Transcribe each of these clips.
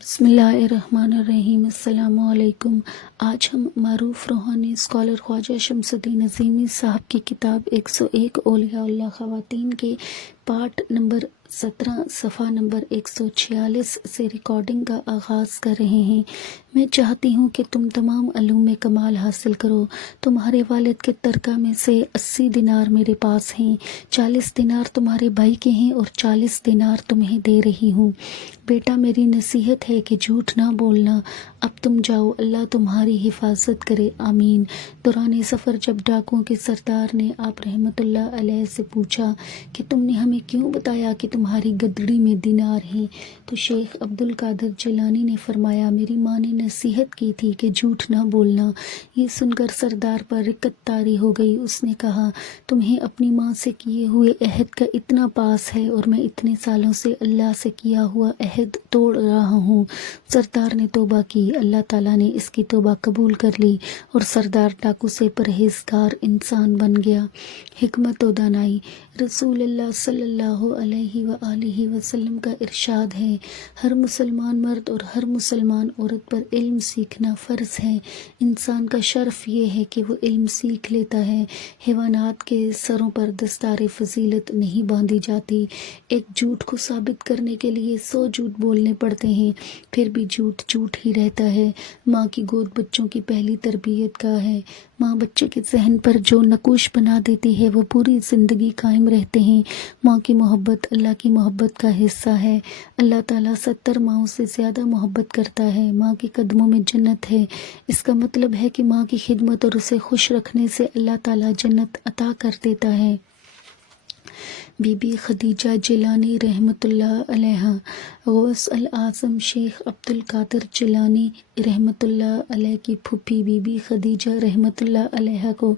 بسم اللہ الرحمن الرحیم۔ السلام علیکم۔ آج ہم معروف روحانی اسکالر خواجہ شمس الدین عظیمی صاحب کی کتاب 101 اولیاء اللہ خواتین کے پارٹ نمبر 17 صفحہ نمبر 146 سے ریکارڈنگ کا آغاز کر رہے ہیں۔ میں چاہتی ہوں کہ تم تمام علوم کمال حاصل کرو۔ تمہارے والد کے ترکہ میں سے 80 دینار میرے پاس ہیں، 40 دینار تمہارے بھائی کے ہیں اور 40 دینار تمہیں دے رہی ہوں۔ بیٹا، میری نصیحت ہے کہ جھوٹ نہ بولنا۔ اب تم جاؤ، اللہ تمہاری حفاظت کرے، آمین۔ دوران سفر جب ڈاکوؤں کے سردار نے آپ رحمۃ اللہ علیہ سے پوچھا کہ تم نے ہمیں کیوں بتایا کہ تمہاری گدڑی میں دینار ہیں، تو شیخ عبد القادر جیلانی نے فرمایا، میری ماں نے نصیحت کی تھی کہ جھوٹ نہ بولنا۔ یہ سن کر سردار پر رقت طاری ہو گئی۔ اس نے کہا، تمہیں اپنی ماں سے کیے ہوئے عہد کا اتنا پاس ہے اور میں اتنے سالوں سے اللہ سے کیا ہوا عہد توڑ رہا ہوں۔ سردار نے توبہ کی، اللہ تعالیٰ نے اس کی توبہ قبول کر لی اور سردار ڈاکو سے پرہیزگار انسان بن گیا۔ حکمت و دانائی۔ رسول اللہ صلی اللہ علیہ وآلہ وسلم کا ارشاد ہے، ہر مسلمان مرد اور ہر مسلمان عورت پر علم سیکھنا فرض ہے۔ انسان کا شرف یہ ہے کہ وہ علم سیکھ لیتا ہے۔ حیوانات کے سروں پر دستار فضیلت نہیں باندھی جاتی۔ ایک جھوٹ کو ثابت کرنے کے لیے 100 جھوٹ بولنے پڑتے ہیں، پھر بھی جھوٹ جھوٹ ہی رہتا ہے۔ ماں کی گود بچوں کی پہلی تربیت گاہ ہے۔ ماں بچے کے ذہن پر جو نقوش بنا دیتی ہے وہ پوری زندگی قائم رہتے ہیں۔ ماں کی محبت اللہ کی محبت کا حصہ ہے۔ اللہ تعالیٰ 70 ماؤں سے زیادہ محبت کرتا ہے۔ ماں کے قدموں میں جنت ہے۔ اس کا مطلب ہے کہ ماں کی خدمت اور اسے خوش رکھنے سے اللہ تعالیٰ جنت عطا کر دیتا ہے۔ بی بی خدیجہ جیلانی رحمۃ اللہ علیہ۔ غوث الاعظم شیخ عبد القادر جیلانی رحمۃ اللہ علیہ کی پھوپھی بی بی خدیجہ رحمۃ اللہ علیہ کو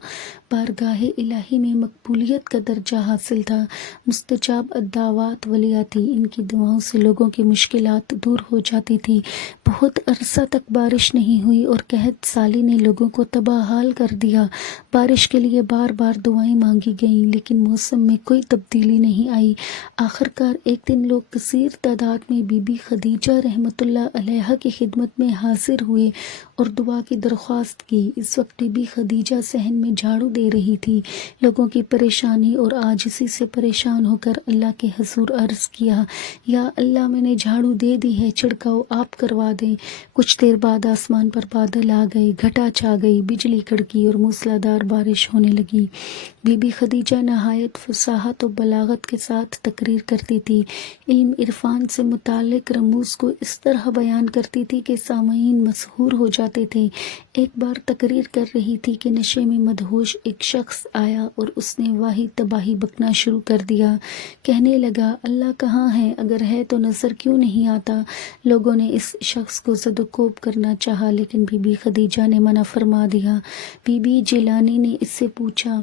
بارگاہ الہی میں مقبولیت کا درجہ حاصل تھا۔ مستجاب الدعوات ولیہ تھی۔ ان کی دعاؤں سے لوگوں کی مشکلات دور ہو جاتی تھی۔ بہت عرصہ تک بارش نہیں ہوئی اور قحط سالی نے لوگوں کو تباہ حال کر دیا۔ بارش کے لیے بار بار دعائیں مانگی گئیں لیکن موسم میں کوئی تبدیلی نہیں آئی۔ آخر کار ایک دن لوگ کثیر تعداد میں بی بی خدیجہ رحمۃ اللہ علیہ کی خدمت میں حاضر ہوئے اور دعا کی درخواست کی۔ اس وقت بی بی خدیجہ صحن میں جھاڑو دے رہی تھی۔ لوگوں کی پریشانی اور عاجزی سے پریشان ہو کر اللہ کے حضور عرض کیا، یا اللہ، میں نے جھاڑو دے دی ہے، چھڑکاؤ آپ کروا دیں۔ کچھ دیر بعد آسمان پر بادل آ گئے، گھٹا چھا گئی، بجلی کڑکی اور موسلادھار بارش ہونے لگی۔ بی بی خدیجہ نہایت فصاحت و بلاغت کے ساتھ تقریر کرتی تھی۔ علم عرفان سے متعلق رموز کو اس طرح بیان کرتی تھی کہ سامعین مسحور ہو جاتے تھے۔ ایک بار تقریر کر رہی تھی کہ نشے میں مدہوش ایک شخص آیا اور اس نے واہی تباہی بکنا شروع کر دیا۔ کہنے لگا، اللہ کہاں ہے؟ اگر ہے تو نظر کیوں نہیں آتا؟ لوگوں نے اس شخص کو زد و کوب کرنا چاہا لیکن بی بی خدیجہ نے منع فرما دیا۔ بی بی جیلانی نے اس سے پوچھا،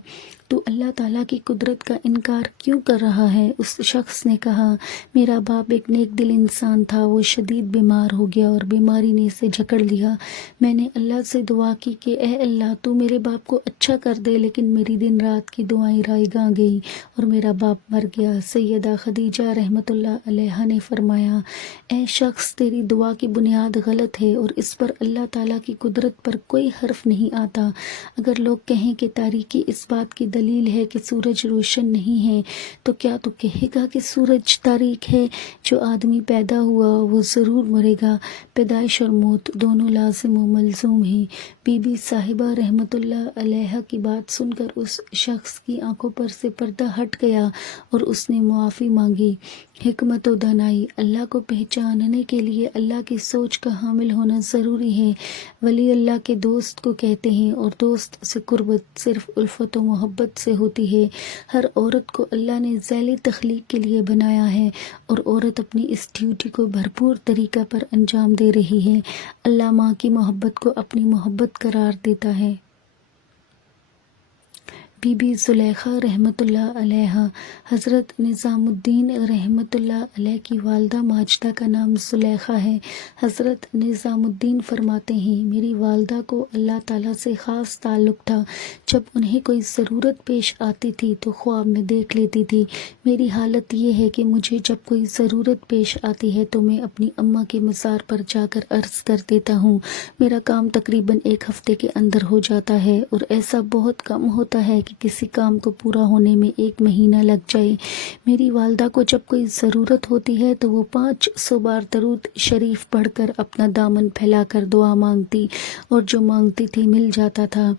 تو اللہ تعالیٰ کی قدرت کا انکار کیوں کر رہا ہے؟ اس شخص نے کہا، میرا باپ ایک نیک دل انسان تھا، وہ شدید بیمار ہو گیا اور بیماری نے اسے جکڑ لیا۔ میں نے اللہ سے دعا کی کہ اے اللہ، تو میرے باپ کو اچھا کر دے، لیکن میری دن رات کی دعائیں رائیگاں گئیں اور میرا باپ مر گیا۔ سیدہ خدیجہ رحمۃ اللہ علیہ نے فرمایا، اے شخص، تیری دعا کی بنیاد غلط ہے اور اس پر اللہ تعالیٰ کی قدرت پر کوئی حرف نہیں آتا۔ اگر لوگ کہیں کہ تاریکی اس بات کی دلیل ہے کہ سورج روشن نہیں ہے، تو کیا تو کہے گا کہ سورج تاریک ہے؟ جو آدمی پیدا ہوا وہ ضرور مرے گا۔ پیدائش اور موت دونوں لازم و ملزوم ہیں۔ بی بی صاحبہ رحمۃ اللہ علیہ کی بات سن کر اس شخص کی آنکھوں پر سے پردہ ہٹ گیا اور اس نے معافی مانگی۔ حکمت و دانائی۔ اللہ کو پہچاننے کے لیے اللہ کی سوچ کا حامل ہونا ضروری ہے۔ ولی اللہ کے دوست کو کہتے ہیں اور دوست سے قربت صرف الفت و محبت سے ہوتی ہے۔ ہر عورت کو اللہ نے ذیلی تخلیق کے لیے بنایا ہے اور عورت اپنی اس ڈیوٹی کو بھرپور طریقہ پر انجام دے رہی ہے۔ اللہ ماں کی محبت کو اپنی محبت قرار دیتا ہے۔ بی بی زلیخا رحمۃ اللہ علیہ۔ حضرت نظام الدین رحمۃ اللہ علیہ کی والدہ ماجدہ کا نام زلیخا ہے۔ حضرت نظام الدین فرماتے ہیں میری والدہ کو اللہ تعالیٰ سے خاص تعلق تھا۔ جب انہیں کوئی ضرورت پیش آتی تھی تو خواب میں دیکھ لیتی تھی۔ میری حالت یہ ہے کہ مجھے جب کوئی ضرورت پیش آتی ہے تو میں اپنی اماں کے مزار پر جا کر عرض کر دیتا ہوں۔ میرا کام تقریباً 1 ہفتے کے اندر ہو جاتا ہے، اور ایسا بہت کم ہوتا ہے کہ کسی کام کو پورا ہونے میں 1 مہینہ لگ جائے۔ میری والدہ کو جب کوئی ضرورت ہوتی ہے تو وہ 500 بار درود شریف پڑھ کر اپنا دامن پھیلا کر دعا مانگتی، اور جو مانگتی تھی مل جاتا تھا۔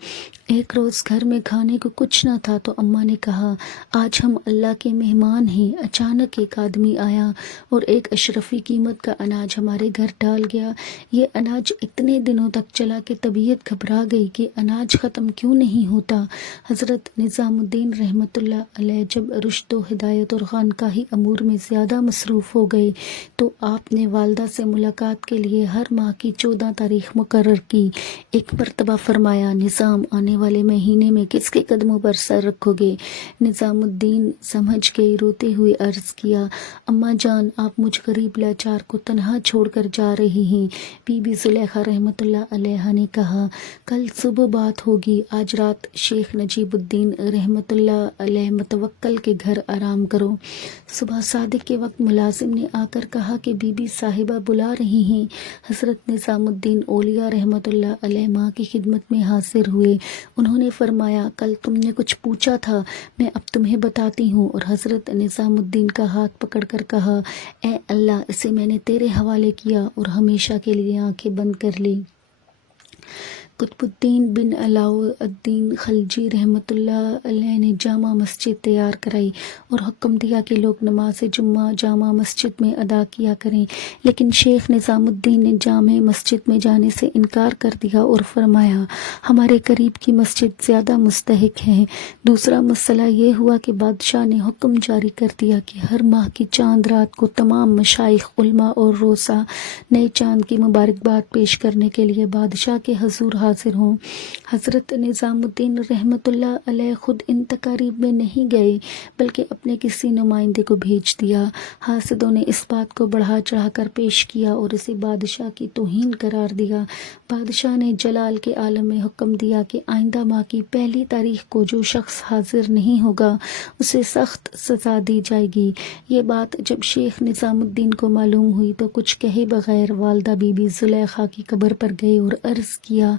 ایک روز گھر میں کھانے کو کچھ نہ تھا تو اماں نے کہا آج ہم اللہ کے مہمان ہیں۔ اچانک ایک آدمی آیا اور ایک اشرفی قیمت کا اناج ہمارے گھر ڈال گیا۔ یہ اناج اتنے دنوں تک چلا کہ طبیعت گھبرا گئی کہ اناج ختم کیوں نہیں ہوتا۔ حضرت نظام الدین رحمۃ اللہ علیہ جب رشد و ہدایت اور خانقاہی امور میں زیادہ مصروف ہو گئے تو آپ نے والدہ سے ملاقات کے لیے ہر ماہ کی 14 تاریخ مقرر کی۔ ایک مرتبہ فرمایا نظام آنے والے مہینے میں کس کے قدموں پر سر رکھو گے؟ نظام الدین سمجھ گئے، روتے ہوئے عرض کیا اماں جان آپ مجھ غریب لاچار کو تنہا چھوڑ کر جا رہی ہیں۔ بی بی زلیخا رحمۃ اللہ علیہ نے کہا کل صبح بات ہوگی، آج رات شیخ نجیب الدین رحمۃ اللہ علیہ متوکل کے گھر آرام کرو۔ صبح صادق کے وقت ملازم نے آ کر کہا کہ بی بی صاحبہ بلا رہی ہیں۔ حضرت نظام الدین اولیاء رحمۃ اللہ علیہ ماں کی خدمت میں حاضر ہوئے۔ انہوں نے فرمایا کل تم نے کچھ پوچھا تھا، میں اب تمہیں بتاتی ہوں۔ اور حضرت نظام الدین کا ہاتھ پکڑ کر کہا اے اللہ اسے میں نے تیرے حوالے کیا اور ہمیشہ کے لیے آنکھیں بند کر لی۔ قطب الدین بن علاؤ الدین خلجی رحمۃ اللہ علیہ نے جامع مسجد تیار کرائی اور حکم دیا کہ لوگ نماز جمعہ جامع مسجد میں ادا کیا کریں، لیکن شیخ نظام الدین نے جامع مسجد میں جانے سے انکار کر دیا اور فرمایا ہمارے قریب کی مسجد زیادہ مستحق ہے۔ دوسرا مسئلہ یہ ہوا کہ بادشاہ نے حکم جاری کر دیا کہ ہر ماہ کی چاند رات کو تمام مشائخ، علماء اور روسا نئے چاند کی مبارکباد پیش کرنے کے لیے بادشاہ کے حضور حاضر ہوں۔ حضرت نظام الدین رحمۃ اللہ علیہ خود ان تقاریب میں نہیں گئے بلکہ اپنے کسی نمائندے کو بھیج دیا۔ حاسدوں نے اس بات کو بڑھا چڑھا کر پیش کیا اور اسے بادشاہ کی توہین قرار دیا۔ بادشاہ نے جلال کے عالم میں حکم دیا کہ آئندہ ماہ کی 1 تاریخ کو جو شخص حاضر نہیں ہوگا اسے سخت سزا دی جائے گی۔ یہ بات جب شیخ نظام الدین کو معلوم ہوئی تو کچھ کہے بغیر والدہ بی بی زلیخا کی قبر پر گئے اور عرض کیا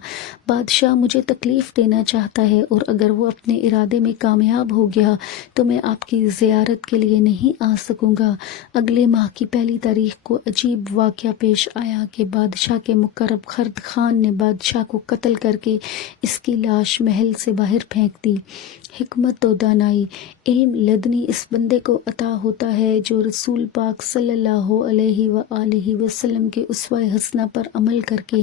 بادشاہ مجھے تکلیف دینا چاہتا ہے، اور اگر وہ اپنے ارادے میں کامیاب ہو گیا تو میں آپ کی زیارت کے لیے نہیں آ سکوں گا۔ اگلے ماہ کی 1 تاریخ کو عجیب واقعہ پیش آیا کہ بادشاہ کے مقرب خرد خان نے بادشاہ کو قتل کر کے اس کی لاش محل سے باہر پھینک دی۔ حکمت و دانائی، علم لدنی اس بندے کو عطا ہوتا ہے جو رسول پاک صلی اللہ علیہ وآلہ وسلم کے اسوہ حسنہ پر عمل کر کے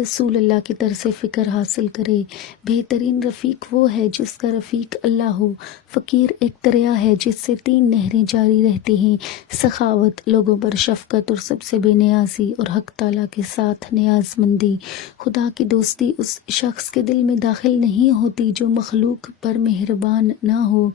رسول اللہ کی طرز فکر حاصل کرے۔ بہترین رفیق وہ ہے جس کا رفیق اللہ ہو۔ فقیر ایک دریا ہے جس سے 3 نہریں جاری رہتی ہیں، سخاوت، لوگوں پر شفقت اور سب سے بے نیازی، اور حق تعالیٰ کے ساتھ نیاز مندی۔ خدا کی دوستی اس شخص کے دل میں داخل نہیں ہوتی جو مخلوق پر مہربان نہ ہو۔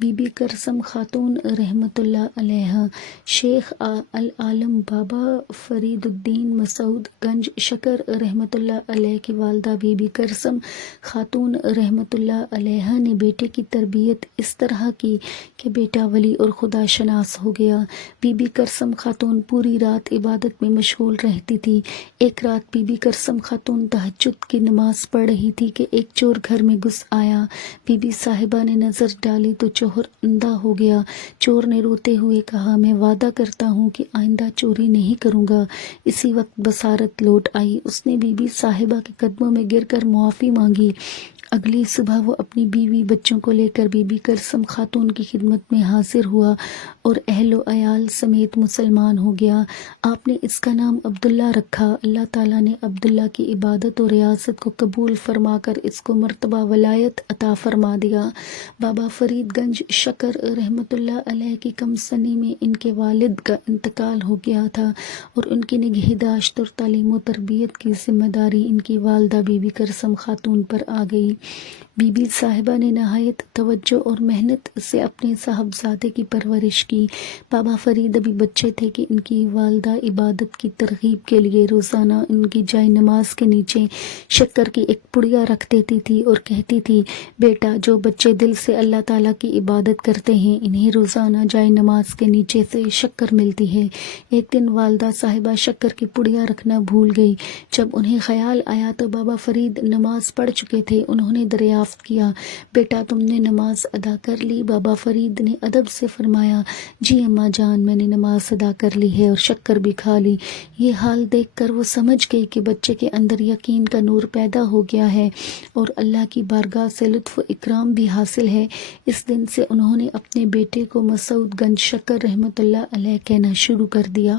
بی بی کرسم خاتون رحمۃ اللہ علیہ، شیخ العالم بابا فرید الدین مسعود گنج شکر رحمۃ اللہ علیہ کی والدہ بی بی کرسم خاتون رحمۃ اللہ علیہ نے بیٹے کی تربیت اس طرح کی کہ بیٹا ولی اور خدا شناس ہو گیا۔ بی بی کرسم خاتون پوری رات عبادت میں مشغول رہتی تھی۔ ایک رات بی بی کرسم خاتون تہجد کی نماز پڑھ رہی تھی کہ ایک چور گھر میں گھس آیا۔ بی بی صاحبہ نے نظر ڈالی تو چور اندھا ہو گیا۔ چور نے روتے ہوئے کہا میں وعدہ کرتا ہوں کہ آئندہ چوری نہیں کروں گا۔ اسی وقت بصارت لوٹ آئی، اس نے بی بی صاحبہ کے قدموں میں گر کر معافی مانگی۔ اگلی صبح وہ اپنی بیوی بچوں کو لے کر بی بی کرسم خاتون کی خدمت میں حاضر ہوا اور اہل و عیال سمیت مسلمان ہو گیا۔ آپ نے اس کا نام عبداللہ رکھا۔ اللہ تعالیٰ نے عبداللہ کی عبادت و ریاست کو قبول فرما کر اس کو مرتبہ ولایت عطا فرما دیا۔ بابا فرید گنج شکر رحمۃ اللہ علیہ کی کم سنی میں ان کے والد کا انتقال ہو گیا تھا اور ان کی نگہداشت اور تعلیم و تربیت کی ذمہ داری ان کی والدہ بی بی کرسم خاتون پر آ گئی۔ بی بی صاحبہ نے نہایت توجہ اور محنت سے اپنے صاحبزادے کی پرورش کی۔ بابا فرید ابھی بچے تھے کہ ان کی والدہ عبادت کی ترغیب کے لیے روزانہ ان کی جائے نماز کے نیچے شکر کی ایک پڑیا رکھ دیتی تھی اور کہتی تھی، بیٹا، جو بچے دل سے اللہ تعالیٰ کی عبادت کرتے ہیں انہیں روزانہ جائے نماز کے نیچے سے شکر ملتی ہے۔ ایک دن والدہ صاحبہ شکر کی پڑیا رکھنا بھول گئی۔ جب انہیں خیال آیا تو بابا فرید نماز پڑھ چکے تھے۔ انہوں نے دریافت کیا، بیٹا تم نے نماز ادا کر لی؟ بابا فرید نے ادب سے فرمایا، جی اماں جان، میں نے نماز ادا کر لی ہے اور شکر بھی کھا لی۔ یہ حال دیکھ کر وہ سمجھ گئی کہ بچے کے اندر یقین کا نور پیدا ہو گیا ہے اور اللہ کی بارگاہ سے لطف و اکرام بھی حاصل ہے۔ اس دن سے انہوں نے اپنے بیٹے کو مسعود گنج شکر رحمۃ اللہ علیہ کہنا شروع کر دیا۔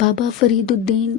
بابا فرید الدین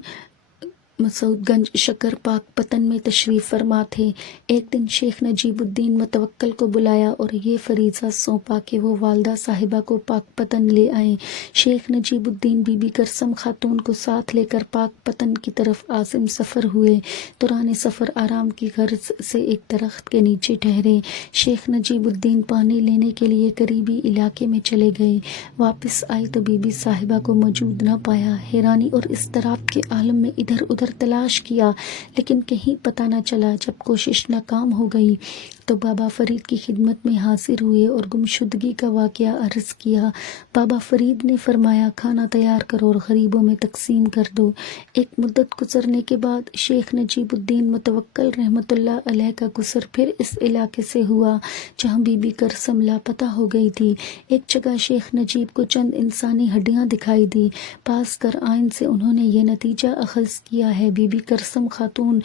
مسعود گنج شکر پاک پتن میں تشریف فرما تھے۔ ایک دن شیخ نجیب الدین متوکل کو بلایا اور یہ فریضہ سونپا کہ وہ والدہ صاحبہ کو پاک پتن لے آئیں۔ شیخ نجیب الدین بی بی کرسم خاتون کو ساتھ لے کر پاک پتن کی طرف عازم سفر ہوئے۔ دوران سفر آرام کی غرض سے ایک درخت کے نیچے ٹھہرے۔ شیخ نجیب الدین پانی لینے کے لیے قریبی علاقے میں چلے گئے۔ واپس آئے تو بی بی صاحبہ کو موجود نہ پایا۔ حیرانی اور اضطراب کے عالم میں ادھر ادھر تلاش کیا لیکن کہیں پتہ نہ چلا۔ جب کوشش ناکام ہو گئی تو بابا فرید کی خدمت میں حاضر ہوئے اور گمشدگی کا واقعہ عرض کیا۔ بابا فرید نے فرمایا، کھانا تیار کرو اور غریبوں میں تقسیم کر دو۔ ایک مدت گزرنے کے بعد شیخ نجیب الدین متوکل رحمۃ اللہ علیہ کا گزر پھر اس علاقے سے ہوا جہاں بی بی کرسم لاپتہ ہو گئی تھی۔ ایک جگہ شیخ نجیب کو چند انسانی ہڈیاں دکھائی دی۔ پاس کر آئین سے انہوں نے یہ نتیجہ اخذ کیا ہے، بی بی کرسم خاتون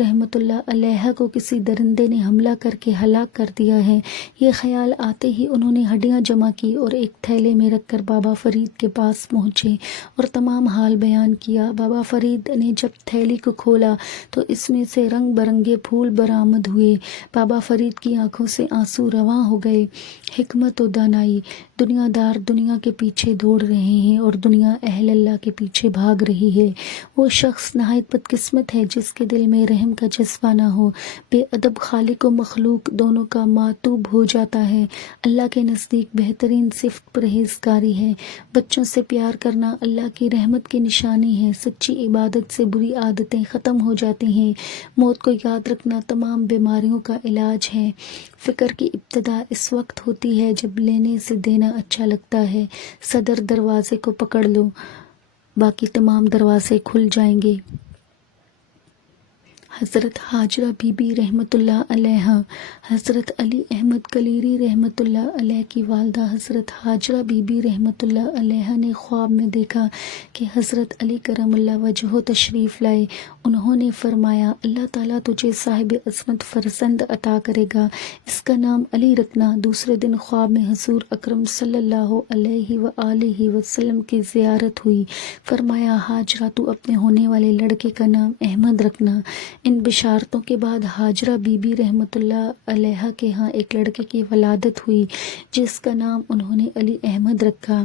رحمۃ اللہ علیہ کو کسی درندے نے حملہ کر کے ہلاک کر دیا ہے۔ یہ خیال آتے ہی انہوں نے ہڈیاں جمع کی اور ایک تھیلے میں رکھ کر بابا فرید کے پاس پہنچے اور تمام حال بیان کیا۔ بابا فرید نے جب تھیلی کو کھولا تو اس میں سے رنگ برنگے پھول برآمد ہوئے۔ بابا فرید کی آنکھوں سے آنسو رواں ہو گئے۔ حکمت و دانائی، دنیا دار دنیا کے پیچھے دوڑ رہے ہیں اور دنیا اہل اللہ کے پیچھے بھاگ رہی ہے۔ وہ شخص نہایت بدقسمت ہے جس کے دل میں رحم کا جذبہ نہ ہو۔ بے ادب خالق و مخلوق دونوں کا معتوب ہو جاتا ہے۔ اللہ کے نزدیک بہترین صفت پرہیزگاری ہے۔ بچوں سے پیار کرنا اللہ کی رحمت کی نشانی ہے۔ سچی عبادت سے بری عادتیں ختم ہو جاتی ہیں۔ موت کو یاد رکھنا تمام بیماریوں کا علاج ہے۔ فکر کی ابتدا اس وقت ہوتی ہے جب لینے سے دینا اچھا لگتا ہے۔ صدر دروازے کو پکڑ لو، باقی تمام دروازے کھل جائیں گے۔ حضرت حاجرہ بی بی رحمۃ اللہ علیہ، حضرت علی احمد کلیری رحمۃ اللہ علیہ کی والدہ حضرت حاجرہ بی بی رحمۃ اللہ علیہ نے خواب میں دیکھا کہ حضرت علی کرم اللہ وجہہ تشریف لائے۔ انہوں نے فرمایا، اللہ تعالیٰ تجھے صاحب عصمت فرزند عطا کرے گا، اس کا نام علی رکھنا۔ دوسرے دن خواب میں حضور اکرم صلی اللہ علیہ وآلہ وسلم کی زیارت ہوئی۔ فرمایا، حاجرہ تو اپنے ہونے والے لڑکے کا نام احمد رکھنا۔ ان بشارتوں کے بعد حاجرہ بی بی رحمۃ اللہ علیہ کے ہاں ایک لڑکے کی ولادت ہوئی جس کا نام انہوں نے علی احمد رکھا۔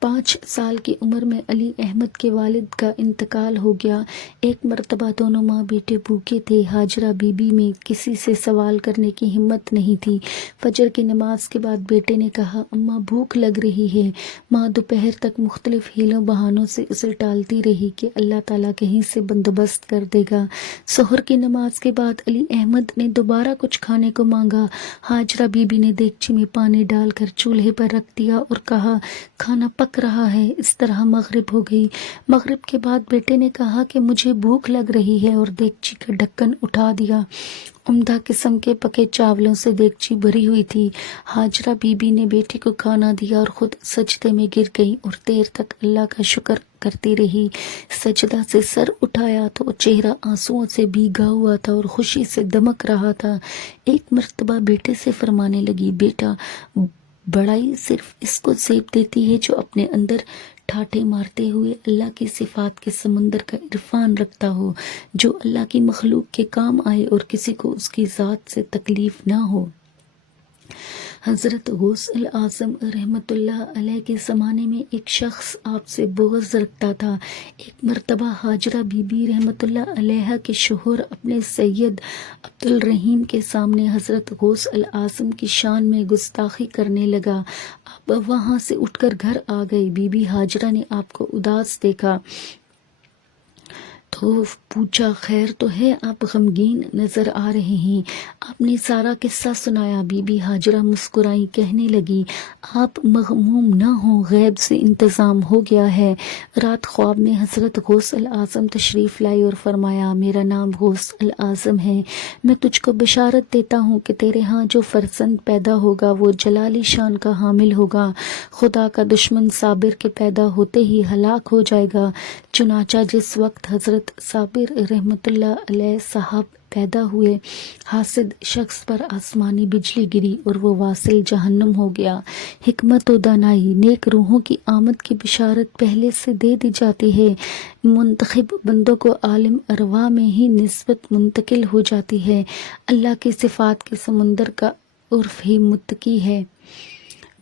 5 سال کی عمر میں علی احمد کے والد کا انتقال ہو گیا۔ ایک مرتبہ دونوں ماں بیٹے بھوکے تھے۔ حاجرہ بی بی میں کسی سے سوال کرنے کی ہمت نہیں تھی۔ فجر کی نماز کے بعد بیٹے نے کہا، اماں بھوک لگ رہی ہے۔ ماں دوپہر تک مختلف ہیلوں بہانوں سے اسے ٹالتی رہی کہ اللہ تعالیٰ کہیں سے بندوبست کر دے گا۔ ظہر کی نماز کے بعد علی احمد نے دوبارہ کچھ کھانے کو مانگا۔ حاجرہ بی بی نے دیگچی میں پانی ڈال کر چولہے پر رکھ دیا اور کہا، کھانا پک رہا ہے۔ اس طرح مغرب ہو گئی۔ مغرب کے بعد بیٹے نے کہا کہ مجھے بھوک لگ رہی ہے اور دیگچی کا ڈھکن اٹھا دیا۔ عمدہ قسم کے پکے چاولوں سے دیگچی بھری ہوئی تھی۔ حاجرہ بی بی نے بیٹے کو کھانا دیا اور خود سجدے میں گر گئی اور دیر تک اللہ کا شکر کرتی رہی۔ سجدہ سے سر اٹھایا تو چہرہ آنسوؤں سے بھیگا ہوا تھا اور خوشی سے دمک رہا تھا۔ ایک مرتبہ بیٹے سے فرمانے لگی، بیٹا، بڑائی صرف اس کو زیب دیتی ہے جو اپنے اندر ٹھاٹھے مارتے ہوئے اللہ کی صفات کے سمندر کا عرفان رکھتا ہو، جو اللہ کی مخلوق کے کام آئے اور کسی کو اس کی ذات سے تکلیف نہ ہو۔ حضرت غوث الاعظم رحمۃ اللہ علیہ کے زمانے میں ایک شخص آپ سے بغض رکھتا تھا۔ ایک مرتبہ حاجرہ بی بی رحمۃ اللہ علیہ کے شوہر اپنے سید عبد الرحیم کے سامنے حضرت غوث الاعظم کی شان میں گستاخی کرنے لگا۔ آپ وہاں سے اٹھ کر گھر آ گئے۔ بی بی حاجرہ نے آپ کو اداس دیکھا تو پوچھا، خیر تو ہے؟ آپ غمگین نظر آ رہے ہیں۔ آپ نے سارا قصہ سنایا۔ بی بی حاجرہ مسکرائی، کہنے لگی، آپ مغموم نہ ہوں، غیب سے انتظام ہو گیا ہے۔ رات خواب میں حضرت غوث الاعظم تشریف لائی اور فرمایا، میرا نام غوث الاعظم ہے، میں تجھ کو بشارت دیتا ہوں کہ تیرے ہاں جو فرزند پیدا ہوگا وہ جلالی شان کا حامل ہوگا، خدا کا دشمن صابر کے پیدا ہوتے ہی ہلاک ہو جائے گا۔ چنانچہ جس وقت حضرت صابر رحمۃ اللہ علیہ صاحب پیدا ہوئے، حاسد شخص پر آسمانی بجلی گری اور وہ واصل جہنم ہو گیا۔ حکمت و دانائی، نیک روحوں کی آمد کی بشارت پہلے سے دے دی جاتی ہے، منتخب بندوں کو عالم ارواح میں ہی نسبت منتقل ہو جاتی ہے۔ اللہ کی صفات کے سمندر کا عرف ہی متقی ہے۔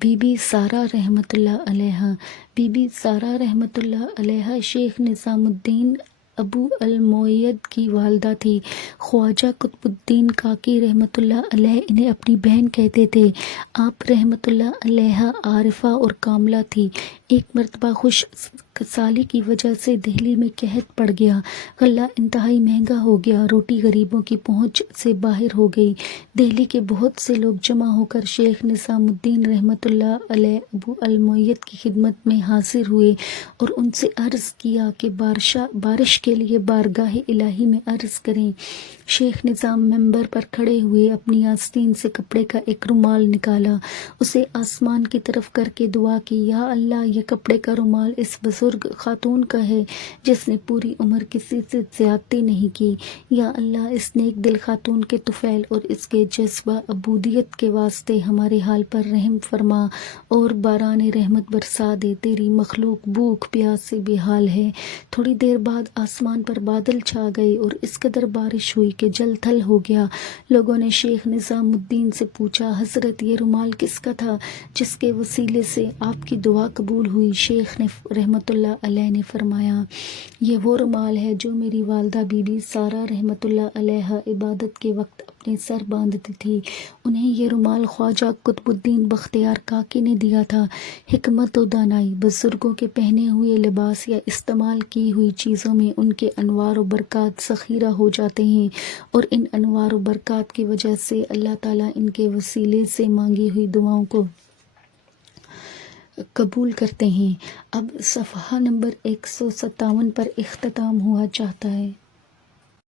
بی بی سارہ رحمۃ اللہ علیہ بی بی سارہ رحمۃ اللہ علیہ شیخ نظام الدین ابو الموید کی والدہ تھی۔ خواجہ قطب الدین کاکی رحمۃ اللہ علیہ انہیں اپنی بہن کہتے تھے۔ آپ رحمۃ اللہ علیہ عارفہ اور کاملہ تھی۔ ایک مرتبہ خوش سالی کی وجہ سے دہلی میں قحط پڑ گیا، غلہ انتہائی مہنگا ہو گیا، روٹی غریبوں کی پہنچ سے باہر ہو گئی۔ دہلی کے بہت سے لوگ جمع ہو کر شیخ نظام الدین رحمۃ اللہ علیہ ابو الموید کی خدمت میں حاضر ہوئے اور ان سے عرض کیا کہ بارش کے لیے بارگاہ الہی میں عرض کریں۔ شیخ نظام ممبر پر کھڑے ہوئے، اپنی آستین سے کپڑے کا ایک رومال نکالا، اسے آسمان کی طرف کر کے دعا کی، یا اللہ، یہ کپڑے کا رومال اس بزرگ خاتون کا ہے جس نے پوری عمر کسی سے زیادتی نہیں کی۔ یا اللہ، اس نیک دل خاتون کے طفیل اور اس کے جذبہ عبودیت کے واسطے ہمارے حال پر رحم فرما اور باران رحمت برسا دے، تیری مخلوق بھوک پیاس سے بے حال ہے۔ تھوڑی دیر بعد آسمان پر بادل چھا گئے اور اس قدر بارش ہوئی کہ جل تھل ہو گیا۔ لوگوں نے شیخ نظام الدین سے پوچھا، حضرت، یہ رومال کس کا تھا جس کے وسیلے سے آپ کی دعا قبول ہوئی؟ شیخ نے رحمۃ اللہ علیہ نے فرمایا، یہ وہ رومال ہے جو میری والدہ بی بی سارہ رحمۃ اللہ علیہ عبادت کے وقت اپنے سر باندھتی تھی۔ انہیں یہ رومال خواجہ قطب الدین بختیار کاکی نے دیا تھا۔ حکمت و دانائی، بزرگوں کے پہنے ہوئے لباس یا استعمال کی ہوئی چیزوں میں ان کے انوار و برکات ذخیرہ ہو جاتے ہیں اور ان انوار و برکات کی وجہ سے اللہ تعالیٰ ان کے وسیلے سے مانگی ہوئی دعاؤں کو قبول کرتے ہیں۔ اب صفحہ نمبر 157 پر اختتام ہوا چاہتا ہے۔